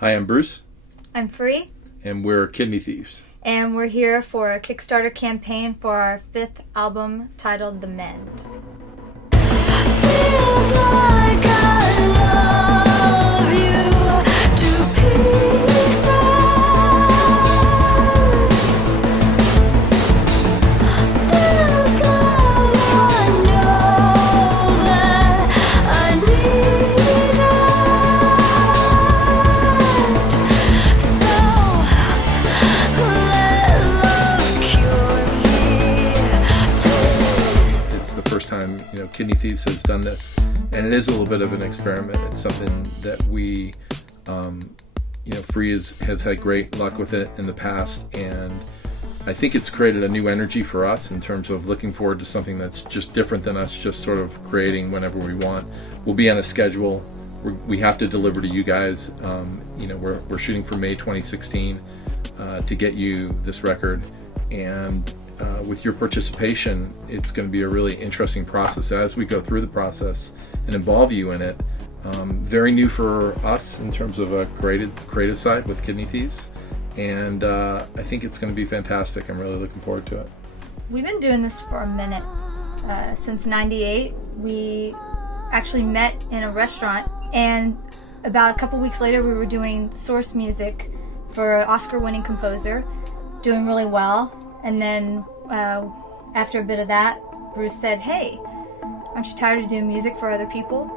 Hi, I'm Bruce. I'm Free. And we're Kidneythieves. And we're here for a Kickstarter campaign for our 5th album titled The MEND. Feels like I love you to pieces. This love I know that I need it. So let love cure me. It's the first time, Kidneythieves has done this. And it is a little bit of an experiment. It's something that we, Free has had great luck with it in the past. And I think it's created a new energy for us in terms of looking forward to something that's just different than us just sort of creating whenever we want. We'll be on a schedule. We have to deliver to you guys. We're shooting for May 2016 to get you this record. And with your participation, it's going to be a really interesting process as we go through the process and involve you in it. Very new for us in terms of a creative side with Kidneythieves, and I think it's going to be fantastic. I'm really looking forward to it. We've been doing this for a minute. Since '98, we actually met in a restaurant, and about a couple weeks later, we were doing source music for an Oscar-winning composer, doing really well. And then after a bit of that, Bruce said, "Hey, aren't you tired of doing music for other people?"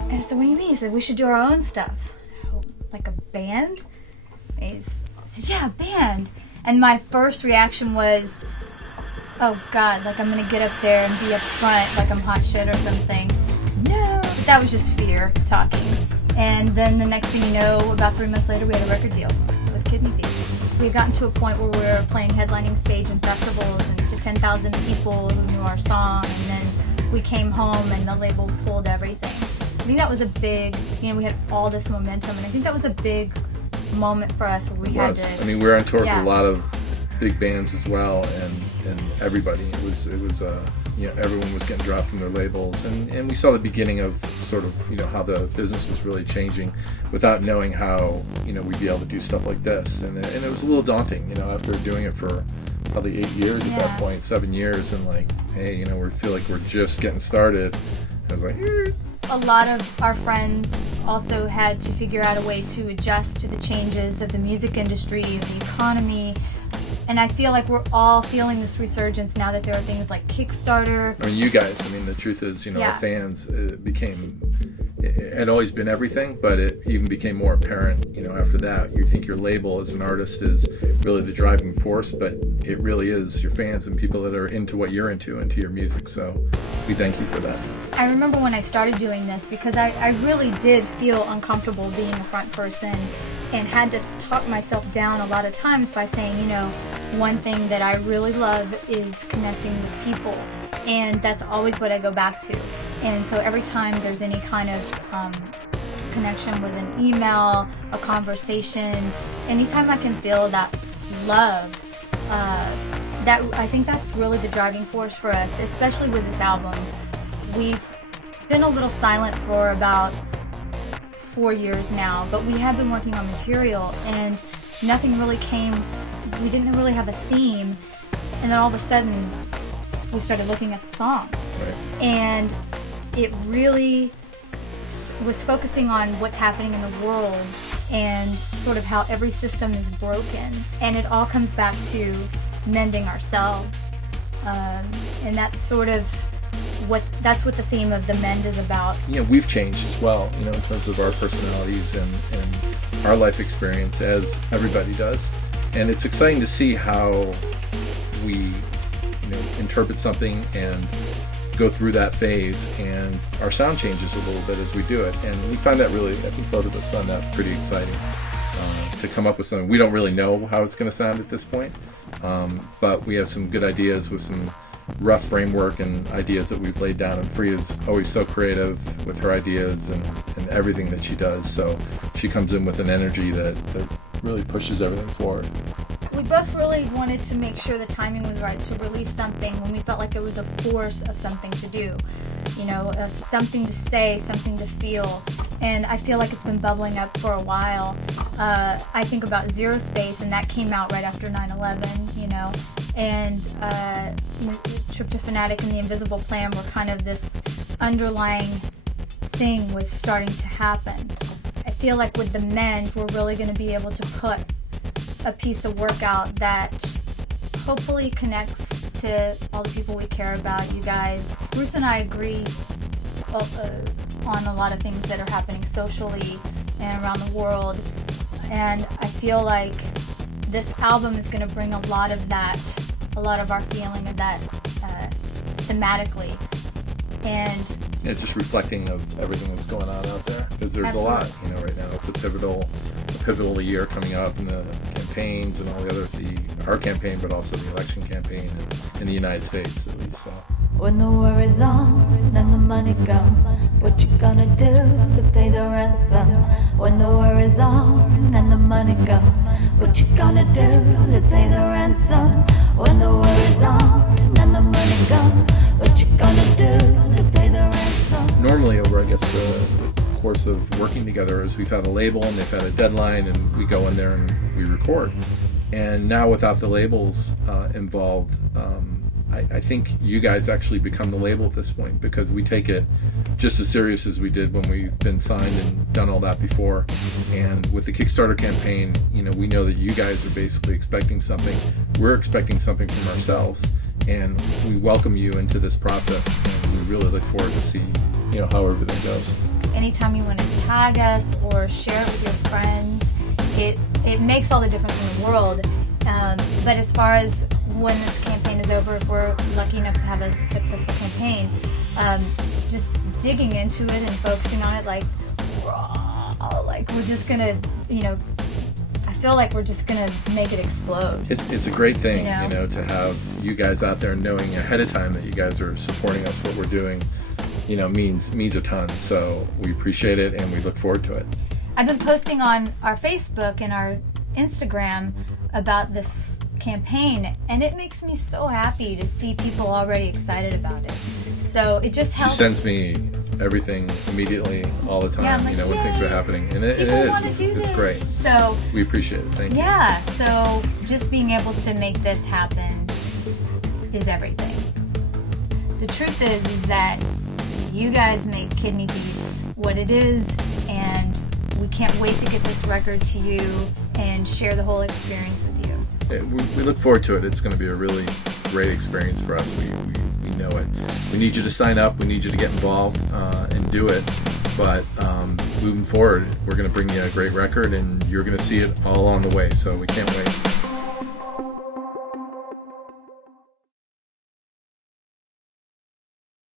And I said, "What do you mean?" He said, "We should do our own stuff." Like a band? I said, "Yeah, a band." And my first reaction was, oh God, like I'm gonna get up there and be up front like I'm hot shit or something. No. But that was just fear talking. And then the next thing you know, about 3 months later, we had a record deal with Kidneythieves. We had gotten to a point where we were playing headlining stage and festivals and to 10,000 people who knew our song, and then we came home and the label pulled everything. I think that was a big, we had all this momentum, and I think that was a big moment for us where we had to... we were on tour with a lot of big bands as well, and everybody. It was everyone was getting dropped from their labels, and we saw the beginning of sort of, how the business was really changing without knowing how, we'd be able to do stuff like this. And it was a little daunting, after doing it for probably 8 years at that point, 7 years, and like, hey, we feel like we're just getting started. I was like, A lot of our friends also had to figure out a way to adjust to the changes of the music industry, the economy, and I feel like we're all feeling this resurgence now that there are things like Kickstarter. You guys, the truth is, our fans, it had always been everything, but it even became more apparent, after that. You think your label as an artist is really the driving force, but it really is your fans and people that are into what you're into your music, so we thank you for that. I remember when I started doing this because I really did feel uncomfortable being a front person and had to talk myself down a lot of times by saying, one thing that I really love is connecting with people, and that's always what I go back to. And so every time there's any kind of connection with an email, a conversation, anytime I can feel that love, that I think that's really the driving force for us, especially with this album. We've been a little silent for about 4 years now, but we have been working on material and nothing really came. We didn't really have a theme, and then all of a sudden we started looking at the song. Right. And it really was focusing on what's happening in the world and sort of how every system is broken, and it all comes back to mending ourselves, and that's sort of what the theme of the MEND is about. We've changed as well, in terms of our personalities and our life experience, as everybody does. And it's exciting to see how we, interpret something and go through that phase, and our sound changes a little bit as we do it. And we find that really, I think both of us find that pretty exciting, to come up with something. We don't really know how it's going to sound at this point, but we have some good ideas with some rough framework and ideas that we've laid down, and Free is always so creative with her ideas and everything that she does, so she comes in with an energy that really pushes everything forward. We both really wanted to make sure the timing was right to release something when we felt like it was a force of something to do, something to say, something to feel. and I feel like it's been bubbling up for a while. I think about Zero Space, and that came out right after 9/11, you know, and Trip to Fanatic and The Invisible Plan were kind of this underlying thing was starting to happen. I feel like with the MEND, we're really going to be able to put a piece of work out that hopefully connects to all the people we care about, you guys. Bruce and I agree on a lot of things that are happening socially and around the world, and I feel like this album is going to bring a lot of that, a lot of our feeling of that thematically, and it's just reflecting of everything that's going on out there, because there's a lot, you know, right now. It's a pivotal year coming up in the campaigns and all the other, our campaign, but also the election campaign in the United States, at least. So. When the war is on and the money gone, what you gonna do to pay the ransom? When the war is on and the money gone, what you gonna do to pay the ransom? When the war is on and the money gone, what you gonna do to pay the ransom? Normally over, I guess, the course of working together is we've had a label and they've had a deadline, and we go in there and we record. And now without the labels involved, I think you guys actually become the label at this point, because we take it just as serious as we did when we've been signed and done all that before. And with the Kickstarter campaign, you know, we know that you guys are basically expecting something. We're expecting something from ourselves, and we welcome you into this process, and we really look forward to see, you know, how everything goes. anytime you want to tag us or share it with your friends, it makes all the difference in the world. But as far as when this campaign is over, if we're lucky enough to have a successful campaign, just digging into it and focusing on it, like we're just gonna, I feel like we're just gonna make it explode. It's a great thing, to have you guys out there knowing ahead of time that you guys are supporting us. What we're doing, means a ton. So we appreciate it and we look forward to it. I've been posting on our Facebook and our Instagram about this campaign, and it makes me so happy to see people already excited about it. So it just helps. She sends me everything immediately, all the time, Yeah, I'm like, when things are happening. And it people is. want to do It's this. great. So We appreciate it. Thank you. yeah, so just being able to make this happen is everything. The truth is that you guys make Kidneythieves what it is, and we can't wait to get this record to you and share the whole experience with you. We look forward to it. It's going to be a really great experience for us. We know it. We need you to sign up. We need you to get involved and do it. But moving forward, we're going to bring you a great record, and you're going to see it all along the way. So we can't wait.